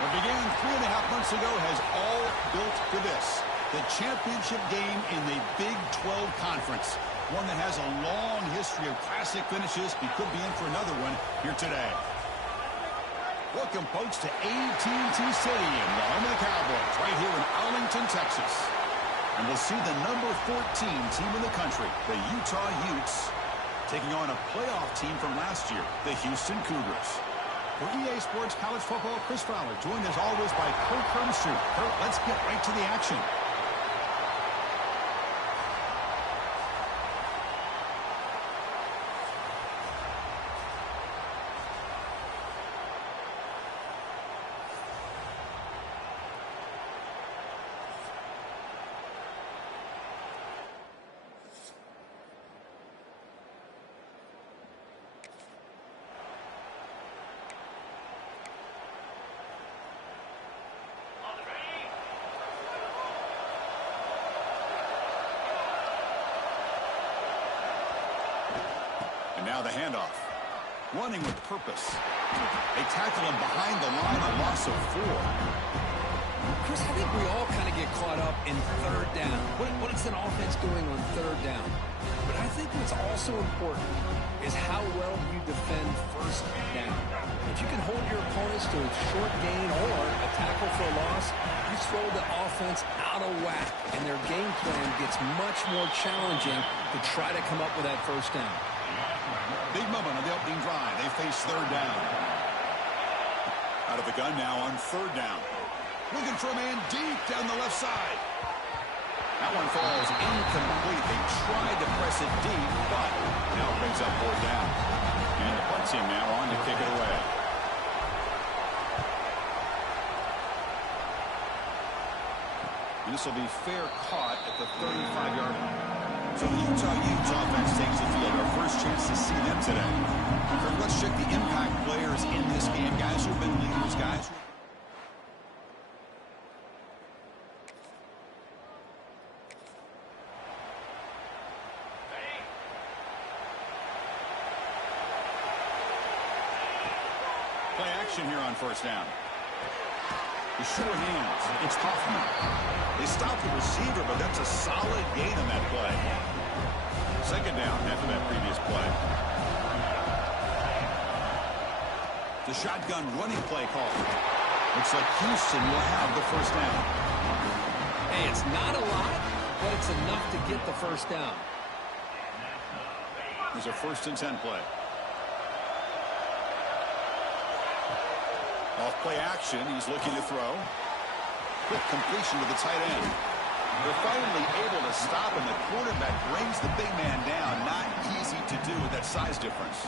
What began 3.5 months ago has all built for this. The championship game in the Big 12 Conference. One that has a long history of classic finishes. We could be in for another one here today. Welcome, folks, to AT&T Stadium, the home of the Cowboys, right here in Arlington, Texas. And we'll see the number 14 team in the country, the Utah Utes, taking on a playoff team from last year, the Houston Cougars. For EA Sports College Football, Chris Fowler, joined as always by Kurt Kermster. Kurt, let's get right to the action. And now the handoff. Running with purpose. They tackle him behind the line, a loss of 4. Chris, I think we all kind of get caught up in third down. What is an offense doing on third down? But I think what's also important is how well you defend first down. If you can hold your opponents to a short gain or a tackle for a loss, you throw the offense out of whack, and their game plan gets much more challenging to try to come up with that first down. Big moment on the opening drive. They face third down. Out of the gun now on third down. Looking for a man deep down the left side. That one falls incomplete. They tried to press it deep, but now brings up fourth down. And the punt team now on to kick it away. And this will be fair caught at the 35-yard line. So the Utah Utes offense takes the field. Our first chance to see them today. Let's check the impact players in this game. Guys who've been leaders, guys. Play action here on first down. The short hands. It's Hoffman. They stop the receiver, but that's a solid gain on that play. Second down after that previous play. The shotgun running play call. Looks like Houston will have the first down. Hey, it's not a lot, but it's enough to get the first down. There's a 1st and 10 play. Off play action, he's looking to throw. Quick completion to the tight end. They're finally able to stop him. The quarterback brings the big man down. Not easy to do with that size difference.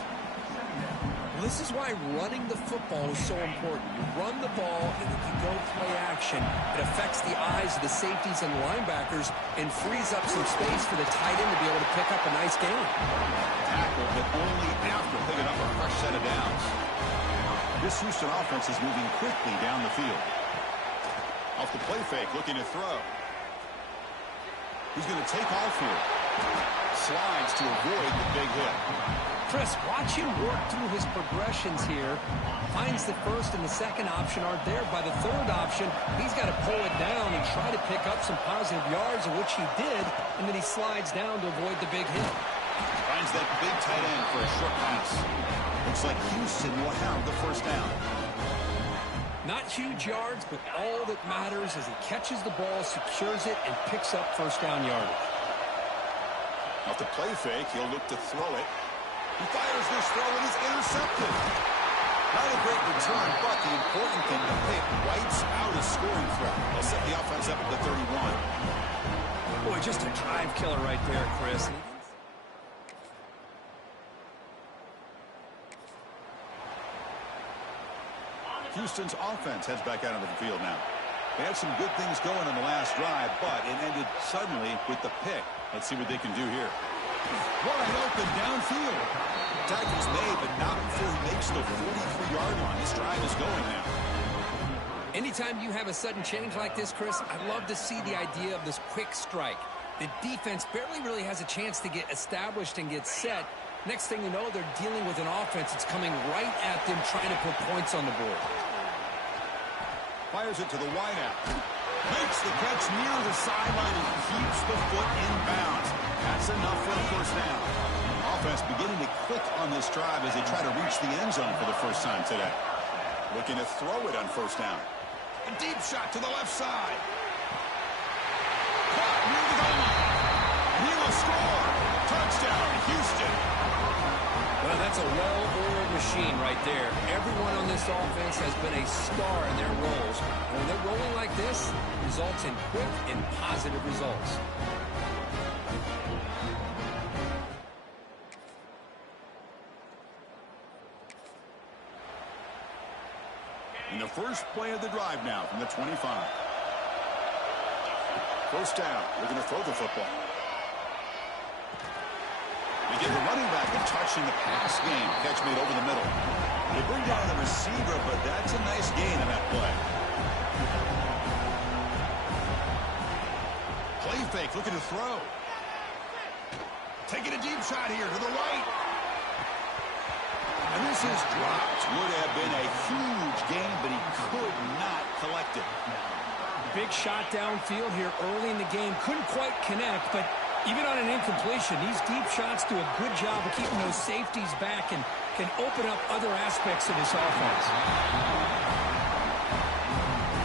Well, this is why running the football is so important. You run the ball, and if you go play action, it affects the eyes of the safeties and linebackers and frees up some space for the tight end to be able to pick up a nice gain. Tackle, but only after picking up a fresh set of downs. This Houston offense is moving quickly down the field. Off the play fake, looking to throw. He's going to take off here. Slides to avoid the big hit. Chris, watch him work through his progressions here. Finds the first and the second option aren't there. By the third option, he's got to pull it down and try to pick up some positive yards, of which he did, and then he slides down to avoid the big hit. Finds that big tight end for a short pass. Looks like Houston will have the first down. Not huge yards, but all that matters is he catches the ball, secures it, and picks up first down yardage. Off the play fake, he'll look to throw it. He fires this throw, and it's intercepted. Not a great return, but the important thing, the pick wipes out a scoring threat. They'll set the offense up at the 31. Boy, just a drive killer right there, Chris. Houston's offense heads back out onto the field now. They had some good things going on the last drive, but it ended suddenly with the pick. Let's see what they can do here. Wide open downfield. Tackle's made, but not before he makes the 43-yard line. This drive is going now. Anytime you have a sudden change like this, Chris, I'd love to see the idea of this quick strike. The defense barely really has a chance to get established and get set. Next thing you know, they're dealing with an offense that's coming right at them, trying to put points on the board. Fires it to the wideout. Makes the catch near the sideline and keeps the foot in bounds. That's enough for the first down. Offense beginning to click on this drive as they try to reach the end zone for the first time today. Looking to throw it on first down. A deep shot to the left side. Caught near the goal line. He will score. Touchdown, Houston. Well, that's a well-oiled machine right there. Everyone on this offense has been a star in their roles. And when they're rolling like this, it results in quick and positive results. In the first play of the drive now from the 25. First down. We're going to throw the football. They give the running back a touch in the pass game. Catch made over the middle. They bring down the receiver, but that's a nice gain on that play. Play fake, looking to throw. Taking a deep shot here to the right. And this is dropped. Would have been a huge gain, but he could not collect it. Big shot downfield here early in the game. Couldn't quite connect, but even on an incompletion, these deep shots do a good job of keeping those safeties back and can open up other aspects of this offense.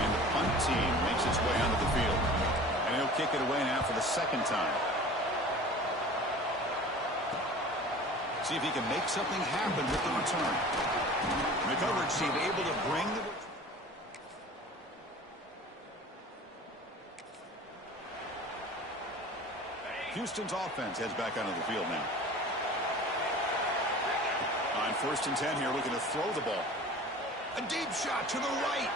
And the punt team makes its way onto the field. And he'll kick it away now for the second time. See if he can make something happen with the return. The coverage team able to bring the... Houston's offense heads back onto the field now. On 1st and 10 here, looking to throw the ball. A deep shot to the right.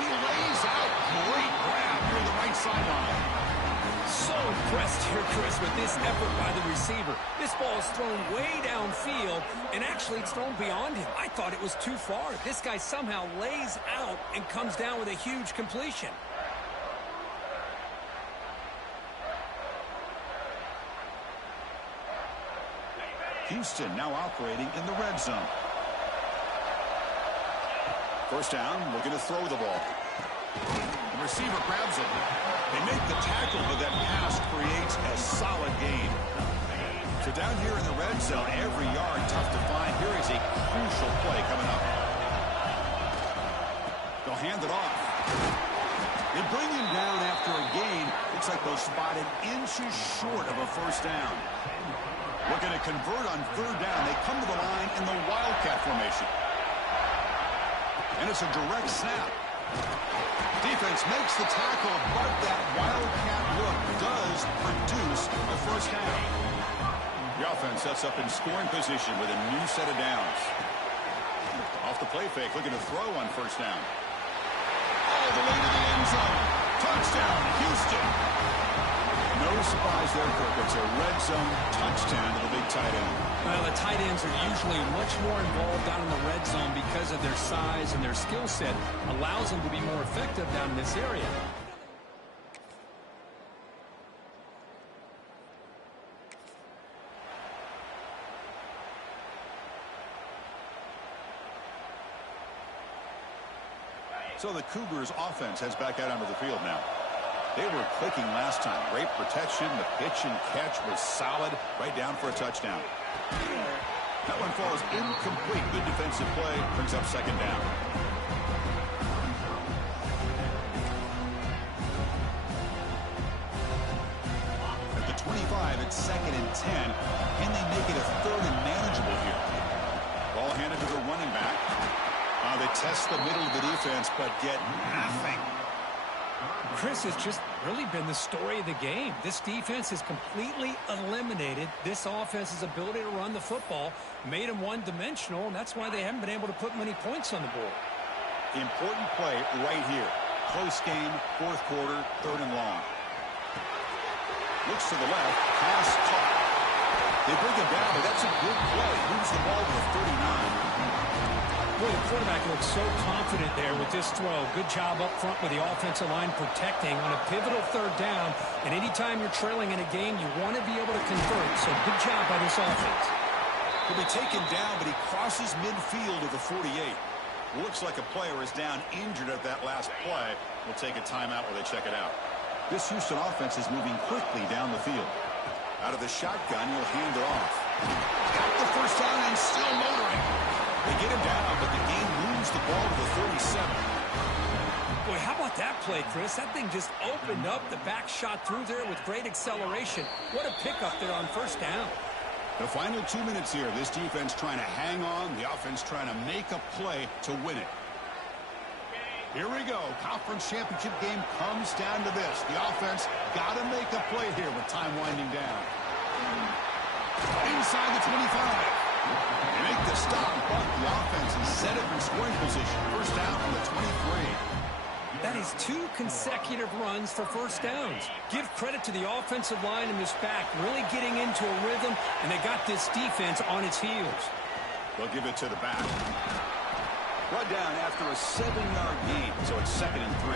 He lays out. Great grab near the right sideline. So impressed here, Chris, with this effort by the receiver. This ball is thrown way downfield, and actually it's thrown beyond him. I thought it was too far. This guy somehow lays out and comes down with a huge completion. Houston now operating in the red zone. First down, looking to throw the ball. The receiver grabs it. They make the tackle, but that pass creates a solid gain. So down here in the red zone, every yard tough to find. Here is a crucial play coming up. They'll hand it off. They bring him down after a gain. Looks like they'll spot it inches short of a first down. Looking to convert on 3rd down. They come to the line in the Wildcat formation. And it's a direct snap. Defense makes the tackle, but that Wildcat look does produce a first down. The offense sets up in scoring position with a new set of downs. Off the play fake, looking to throw on 1st down. All the way to the end zone. Touchdown, Houston. No surprise there, Kirk. It's a red zone touchdown to the big tight end. Well, the tight ends are usually much more involved down in the red zone because of their size and their skill set. Allows them to be more effective down in this area. So the Cougars offense heads back out onto the field now. They were clicking last time. Great protection. The pitch and catch was solid. Right down for a touchdown. That one falls incomplete. Good defensive play. Brings up 2nd down. At the 25, it's 2nd and 10. Can they make it a 3rd and manageable here? Ball handed to the running back. They test the middle of the defense, but get nothing. Chris, has just really been the story of the game. This defense has completely eliminated this offense's ability to run the football, made them one-dimensional, and that's why they haven't been able to put many points on the board. Important play right here. Close game, 4th quarter, 3rd and long. Looks to the left, pass caught. They bring it down, but that's a good play. Moves the ball to the 39. Boy, the quarterback looks so confident there with this throw. Good job up front with the offensive line protecting on a pivotal 3rd down. And anytime you're trailing in a game, you want to be able to convert. So good job by this offense. He'll be taken down, but he crosses midfield at the 48. Looks like a player is down injured at that last play. We'll take a timeout while they check it out. This Houston offense is moving quickly down the field. Out of the shotgun, he'll hand it off. Got the first down and still motoring. They get him down, but the game moves the ball to the 37. Boy, how about that play, Chris? That thing just opened up. The back shot through there with great acceleration. What a pickup there on first down. The final 2 minutes here. This defense trying to hang on. The offense trying to make a play to win it. Here we go. Conference championship game comes down to this. The offense got to make a play here with time winding down. Inside the 25. They make the stop, but the offense is set up in scoring position. First down from the 23. That is 2 consecutive runs for first downs. Give credit to the offensive line in this back, really getting into a rhythm, and they got this defense on its heels. They'll give it to the back. Brought down after a 7-yard gain, so it's 2nd and 3.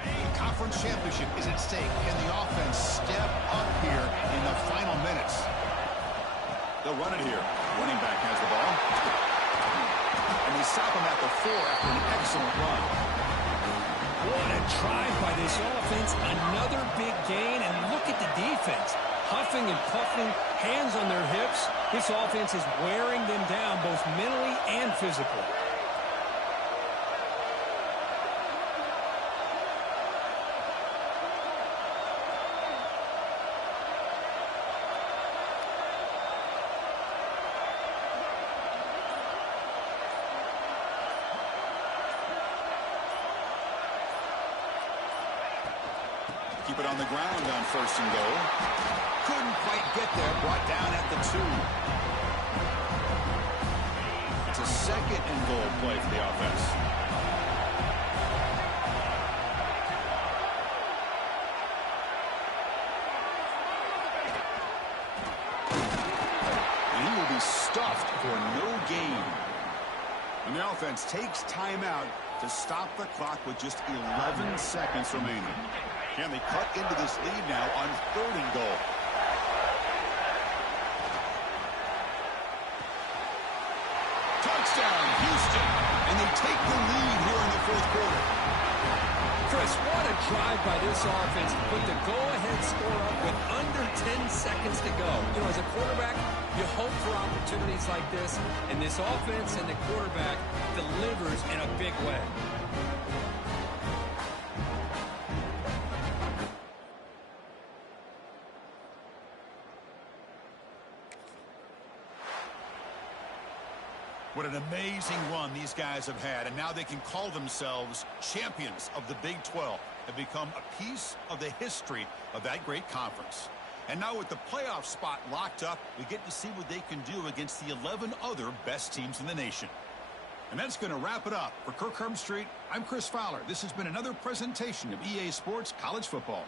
The conference championship is at stake. Can the offense step up here in the final minutes? They'll run it here. Running back has the ball. And they stop him at the 4 after an excellent run. What a drive by this offense. Another big gain, and look at the defense. Huffing and puffing, hands on their hips. This offense is wearing them down both mentally and physically. Keep it on the ground on 1st and goal. Couldn't quite get there. Brought down at the 2. It's a 2nd and goal play for the offense. And he will be stuffed for no gain. And the offense takes timeout to stop the clock with just 11 seconds remaining. Can they cut into this lead now on 3rd and goal? Touchdown, Houston. And they take the lead here in the 4th quarter. Chris, what a drive by this offense to put the go-ahead score up with under 10 seconds to go. You know, as a quarterback, you hope for opportunities like this, and this offense and the quarterback delivers in a big way. What an amazing run these guys have had, and now they can call themselves champions of the Big 12 and become a piece of the history of that great conference. And now with the playoff spot locked up, we get to see what they can do against the 11 other best teams in the nation. And that's going to wrap it up. For Kirk Herbstreit, I'm Chris Fowler. This has been another presentation of EA Sports College Football.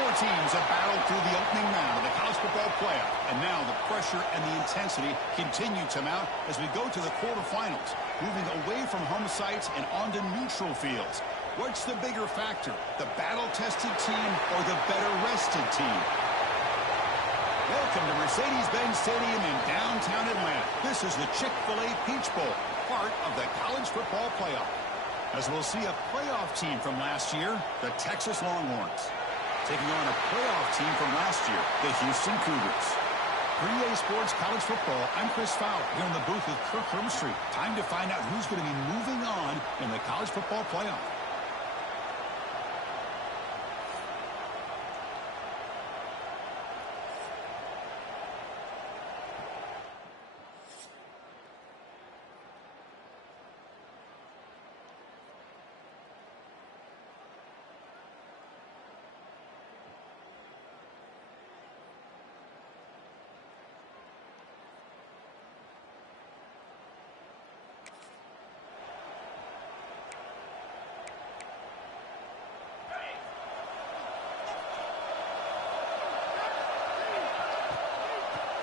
Four teams have battled through the opening round of the college football playoff. And now the pressure and the intensity continue to mount as we go to the quarterfinals, moving away from home sites and onto neutral fields. What's the bigger factor, the battle-tested team or the better-rested team? Welcome to Mercedes-Benz Stadium in downtown Atlanta. This is the Chick-fil-A Peach Bowl, part of the college football playoff. As we'll see a playoff team from last year, the Texas Longhorns, taking on a playoff team from last year, the Houston Cougars. For EA Sports College Football, I'm Chris Fowler here in the booth with Kirk Herbstreit. Time to find out who's going to be moving on in the college football playoff.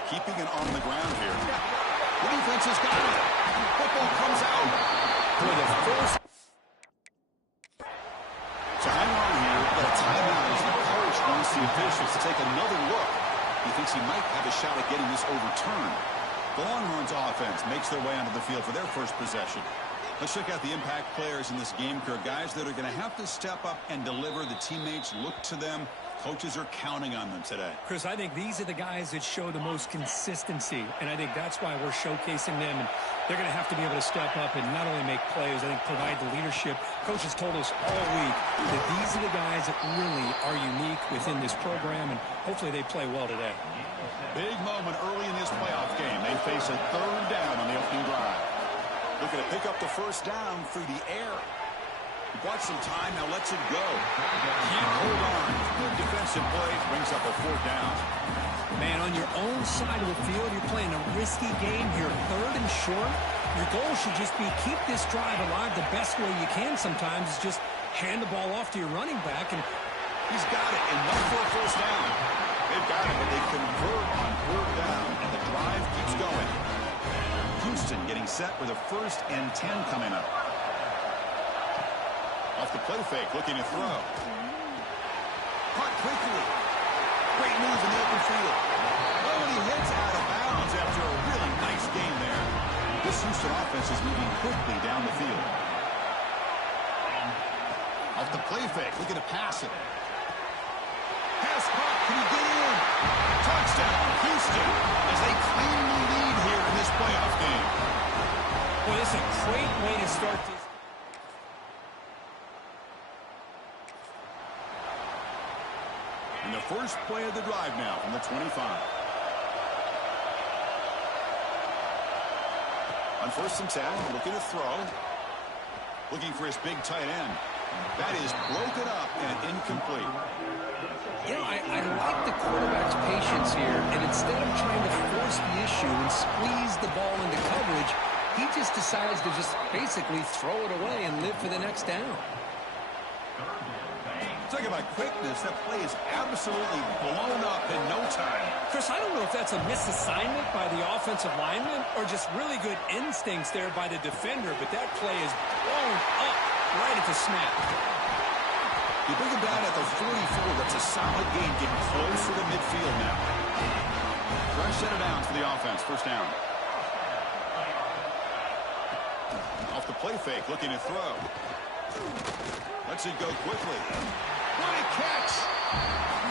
Keeping it on the ground here. The defense has got it. Football comes out. For the first. So hang on here. A timeout as the coach wants the officials to take another look. He thinks he might have a shot at getting this overturned. The Longhorns offense makes their way onto the field for their first possession. Let's check out the impact players in this game, Kirk. Guys that are going to have to step up and deliver. The teammates look to them. Coaches are counting on them today. Chris, I think these are the guys that show the most consistency, and I think that's why we're showcasing them. And they're going to have to be able to step up and not only make plays, I think provide the leadership. Coaches told us all week that these are the guys that really are unique within this program, and hopefully they play well today. Big moment early in this playoff game. They face a third down on the opening drive. Looking to pick up the first down through the air. Bought some time, now lets it go. Can't hold on. Good defensive play, brings up a fourth down. Man, on your own side of the field, you're playing a risky game here. Third and short. Your goal should just be keep this drive alive the best way you can sometimes is just hand the ball off to your running back. And he's got it, enough for a first down. They've got it, but they convert on fourth down, and the drive keeps going. Houston getting set with a 1st and 10 coming up. Off the play fake, looking to throw. Caught quickly. Great move in the open field. Oh, and he hits out of bounds after a really nice game there. This Houston offense is moving quickly down the field. Off the play fake, looking to pass it. Pass caught, can he get in? Touchdown, Houston, as they cleanly lead here in this playoff game. Boy, this is a great way to start this. In the first play of the drive now from the 25. On 1st and 10, looking to throw. Looking for his big tight end. That is broken up and incomplete. You know, I like the quarterback's patience here, and instead of trying to force the issue and squeeze the ball into coverage, he just decides to just basically throw it away and live for the next down. Talk about quickness. That play is absolutely blown up in no time. Chris, I don't know if that's a misassignment by the offensive lineman or just really good instincts there by the defender, but that play is blown up right at the snap. You bring him down at the 44. That's a solid gain, getting closer to midfield now. Fresh set of downs for the offense. First down. Off the play fake, looking to throw. Lets it go quickly. What a catch!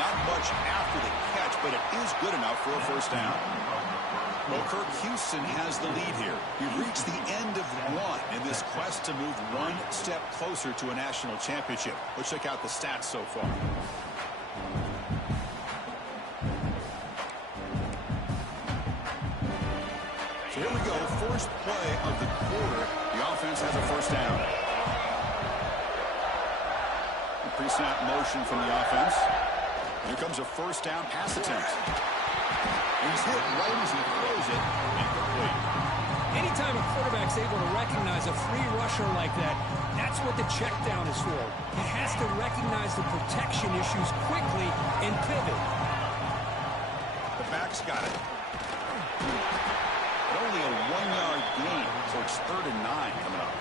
Not much after the catch, but it is good enough for a first down. Well, Kirk, Houston has the lead here. We've reached the end of one in this quest to move one step closer to a national championship. Let's check out the stats so far. So here we go. First play of the quarter. The offense has a first down. Pre-snap motion from the offense. Here comes a first down pass attempt. And he's hit right as he throws it. Incomplete. Anytime a quarterback's able to recognize a free rusher like that, that's That's what the check down is for. He has to recognize the protection issues quickly and pivot. The back's got it. But only a 1-yard gain, so it's 3rd and 9 coming up.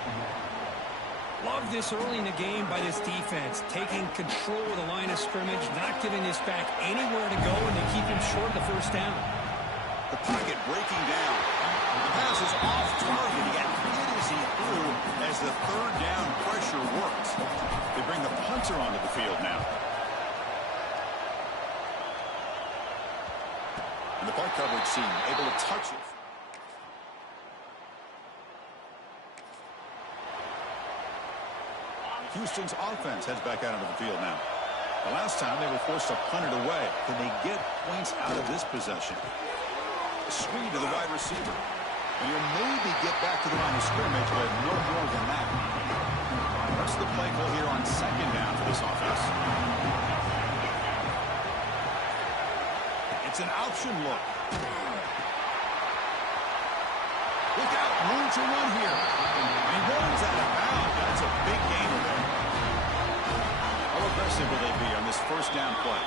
Love this early in the game by this defense, taking control of the line of scrimmage, not giving this back anywhere to go, and they keep him short of the first down. The pocket breaking down. The pass is off target. He got hit as he threw as the 3rd down pressure worked. They bring the punter onto the field now. And the punt coverage team able to touch it. Houston's offense heads back out onto the field now. The last time they were forced to punt it away. Can they get points out of this possession? A screen to the wide receiver. And he'll maybe get back to the line of scrimmage, but no more than that. That's the play call here on 2nd down for this offense. It's an option look. Look out, room to run here. And runs out of bounds. That's a big gainer there. How aggressive will they be on this 1st down play?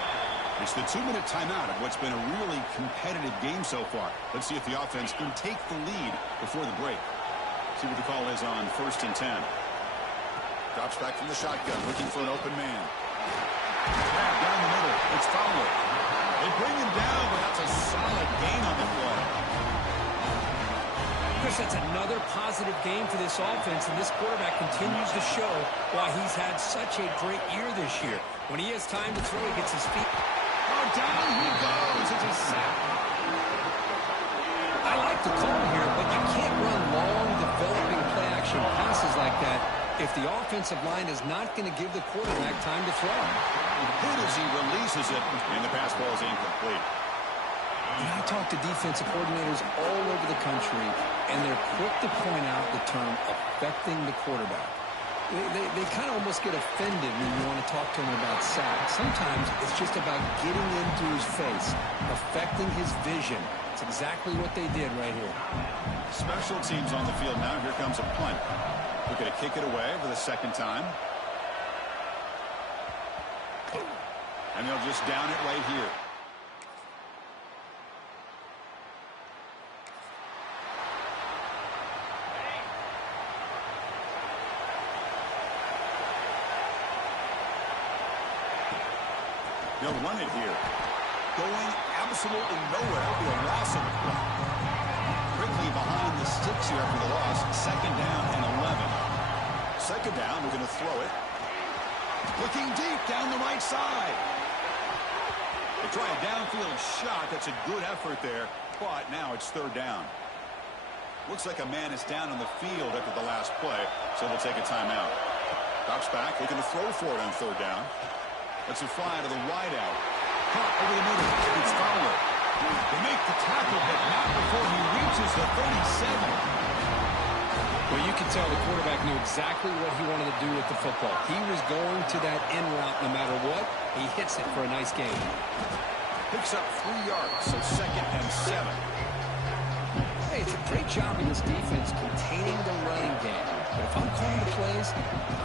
It's the 2-minute timeout of what's been a really competitive game so far. Let's see if the offense can take the lead before the break. See what the call is on 1st and 10. Drops back from the shotgun, looking for an open man. Grab down the middle. It's Fowler. They bring him down, but that's a solid gain on the play. Chris, that's another positive game for this offense, and this quarterback continues to show why he's had such a great year this year. When he has time to throw, he gets his feet. Oh, down he goes. It's a sack. I like the call here, but you can't run long, developing play-action passes like that if the offensive line is not going to give the quarterback time to throw. Hit as he releases it, and the pass ball is incomplete. And I talk to defensive coordinators all over the country, and they're quick to point out the term affecting the quarterback. They kind of almost get offended when you want to talk to them about sacks. Sometimes it's just about getting into his face, affecting his vision. It's exactly what they did right here. Special teams on the field now. Here comes a punt. Looking to kick it away for the 2nd time. And they'll just down it right here. They'll run it here. Going absolutely nowhere. That'll be a loss of the play. Quickly behind the sticks here after the loss. 2nd down and 11. 2nd down, we're going to throw it. Looking deep down the right side. They try a downfield shot. That's a good effort there. But now it's 3rd down. Looks like a man is down on the field after the last play. So they'll take a timeout. Drops back. Looking to throw for it on 3rd down. That's a fly to the wide out. Caught over the middle. It's Fowler. They make the tackle, but not before he reaches the 37. Well, you can tell the quarterback knew exactly what he wanted to do with the football. He was going to that in route no matter what. He hits it for a nice gain. Picks up 3 yards, so 2nd and 7. Hey, it's a great job in this defense containing the running game. But if I'm calling the plays,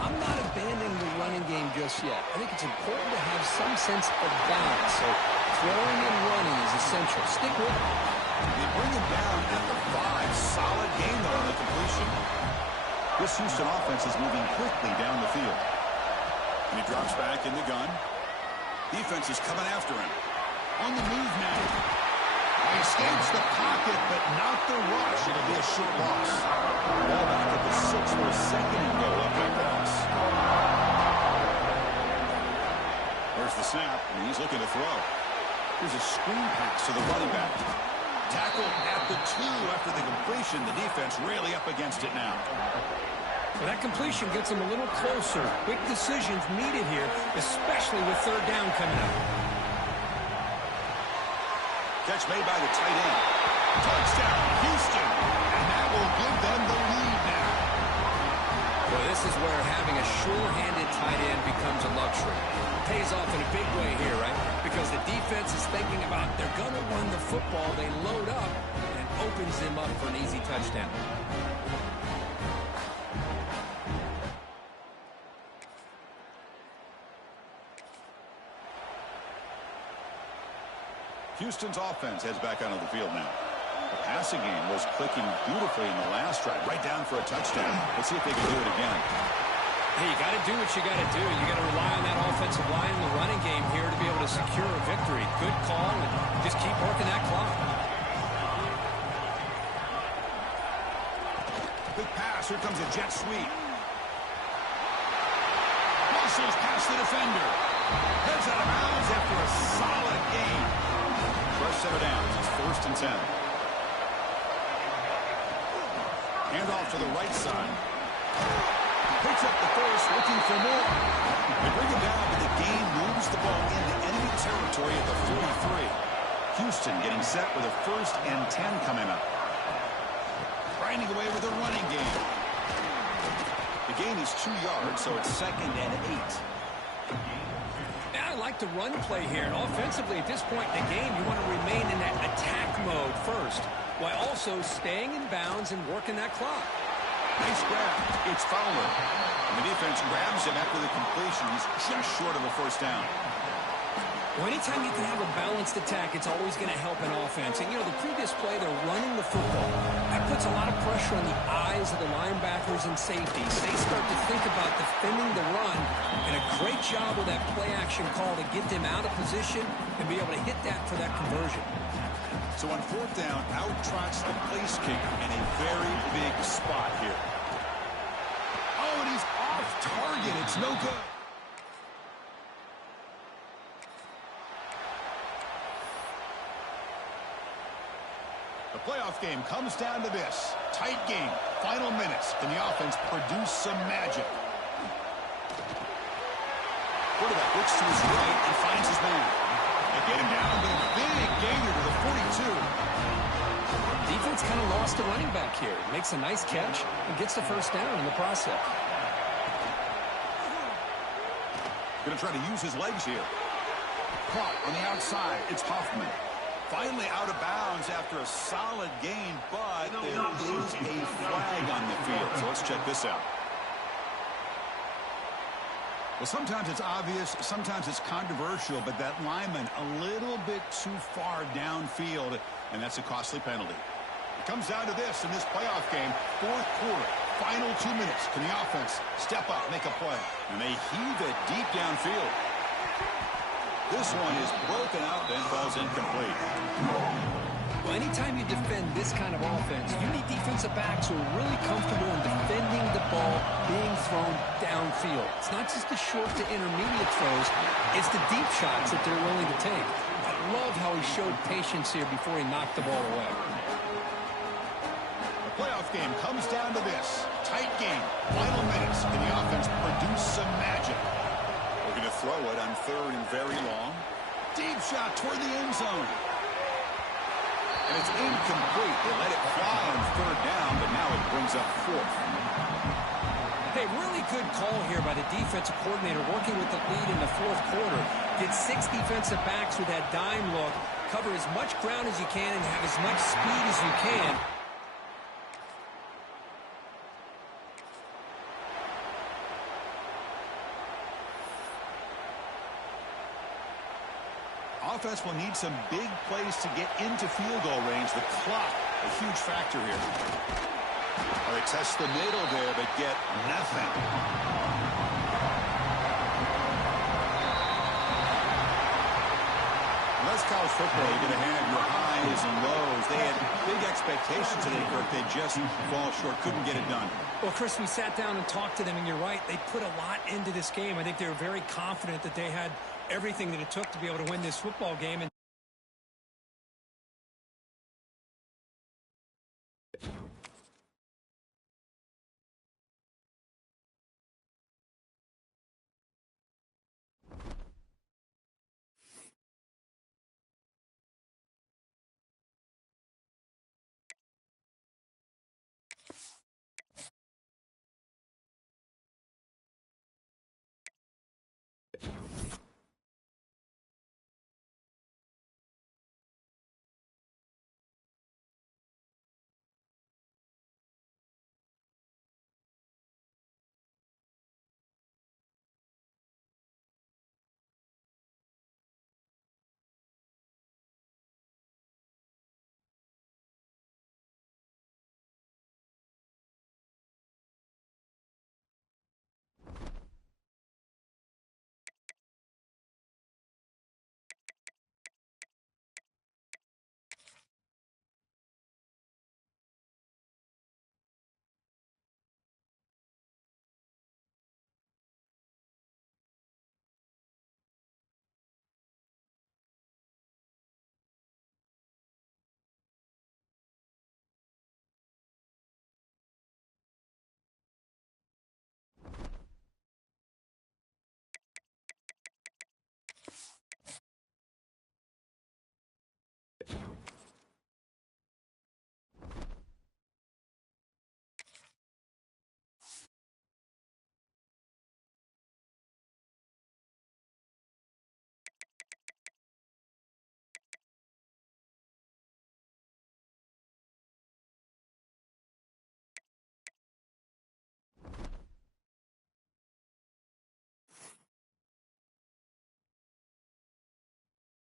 I'm not abandoning the running game just yet. I think it's important to have some sense of balance. So throwing and running is essential. Stick with it. They bring him down at the 5. Solid game there on the completion. This Houston offense is moving quickly down the field. And he drops back in the gun. Defense is coming after him. On the move now. He escapes the pocket, but not the rush. It'll be a short loss. Ball back at the 6 for a 2nd and goal up that pass. There's the snap, and he's looking to throw. Here's a screen pass to the running back. Tackled at the 2 after the completion. The defense really up against it now. Well, that completion gets them a little closer. Quick decisions needed here, especially with 3rd down coming up. Catch made by the tight end. Touchdown, Houston. And that will give them the lead now. Well, this is where having a sure-handed tight end becomes a luxury. Pays off in a big way here, right? Because the defense is thinking about they're going to run the football. They load up and opens them up for an easy touchdown. Houston's offense heads back onto the field now. The passing game was clicking beautifully in the last drive, right down for a touchdown. Let's see if they can do it again. Hey, you got to do what you got to do. You got to rely on that offensive line in the running game here to be able to secure a victory. Good call, and just keep working that clock. Big pass. Here comes a jet sweep. Muscles past the defender. Heads out of bounds after a solid gain. First set of downs. It's 1st and 10. Hand off to the right side. Picks up the first, looking for more. They bring him down, but the gain moves the ball into enemy territory at the 43. Houston getting set with a 1st and 10 coming up. Grinding away with a running game. The gain is 2 yards, so it's 2nd and 8. Now I like the run play here. And offensively, at this point in the game, you want to remain in that attack mode first, while also staying in bounds and working that clock. Nice grab. It's Fowler. And the defense grabs him after the completion. He's just short of a 1st down. Well, anytime you can have a balanced attack, it's always going to help an offense. And, you know, the previous play, they're running the football. That puts a lot of pressure on the eyes of the linebackers and safeties. They start to think about defending the run, and a great job with that play-action call to get them out of position and be able to hit that for that conversion. So on 4th down, out trots the place kicker in a very big spot here. Oh, and he's off target. It's no good. The playoff game comes down to this. Tight game. Final minutes. Can the offense produce some magic? Quarterback looks to his right and finds his man. They get him down, but a big gainer to the 42. Defense kind of lost the running back here. Makes a nice catch and gets the 1st down in the process. Going to try to use his legs here. Caught on the outside. It's Hoffman. Finally out of bounds after a solid gain, but there is a flag on the field. So let's check this out. Well, sometimes it's obvious, sometimes it's controversial, but that lineman a little bit too far downfield, and that's a costly penalty. It comes down to this in this playoff game, 4th quarter, final 2 minutes. Can the offense step up, make a play? And they heave it deep downfield. This one is broken out, then falls incomplete. Well, anytime you defend this kind of offense, you need defensive backs who are really comfortable in defending the ball being thrown downfield. It's not just the short to intermediate throws, it's the deep shots that they're willing to take. I love how he showed patience here before he knocked the ball away. The playoff game comes down to this. Tight game, final minutes. Can the offense produce some magic? We're going to throw it on 3rd and very long. Deep shot toward the end zone. And it's incomplete. They let it fly on 3rd down, but now it brings up 4th. Hey, really good call here by the defensive coordinator working with the lead in the 4th quarter. Get 6 defensive backs with that dime look. Cover as much ground as you can and have as much speed as you can. Offense will need some big plays to get into field goal range. The clock, a huge factor here. Well, they test the middle there, but get nothing. Well, that's college football. You're going to have your highs and lows. They had big expectations today, Kirk. They just fall short, couldn't get it done. Well, Chris, we sat down and talked to them, and you're right. They put a lot into this game. I think they were very confident that they had everything that it took to be able to win this football game. And